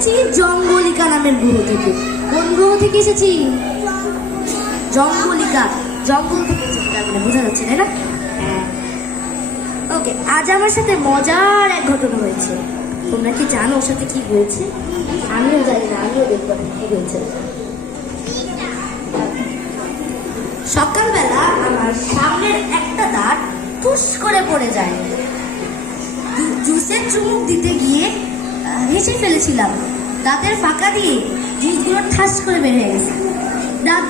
এসেছি জঙ্গলিকা নামের গ্রহ থেকে। কোন গ্রহ থেকে এসেছি? জঙ্গলিকা, জঙ্গল থেকে এসেছি, তার মানে বোঝা যাচ্ছে তাই না? হ্যাঁ। ওকে, আজ আমার সাথে মজার এক ঘটনা হয়েছে। তোমরা কি জানো ওর সাথে কি হয়েছে? আমিও জানি না, আমিও দেখবো কি হয়েছে। সকালবেলা আমার সামনের একটা দাঁত টুস করে পড়ে যায়। জুসের চুমুক দিতে গিয়ে হেসে ফেলেছিলাম। দাঁতের ফাঁকা দিয়ে জুসগুলো ঠাস করে বের হয়ে গেছে। দাঁত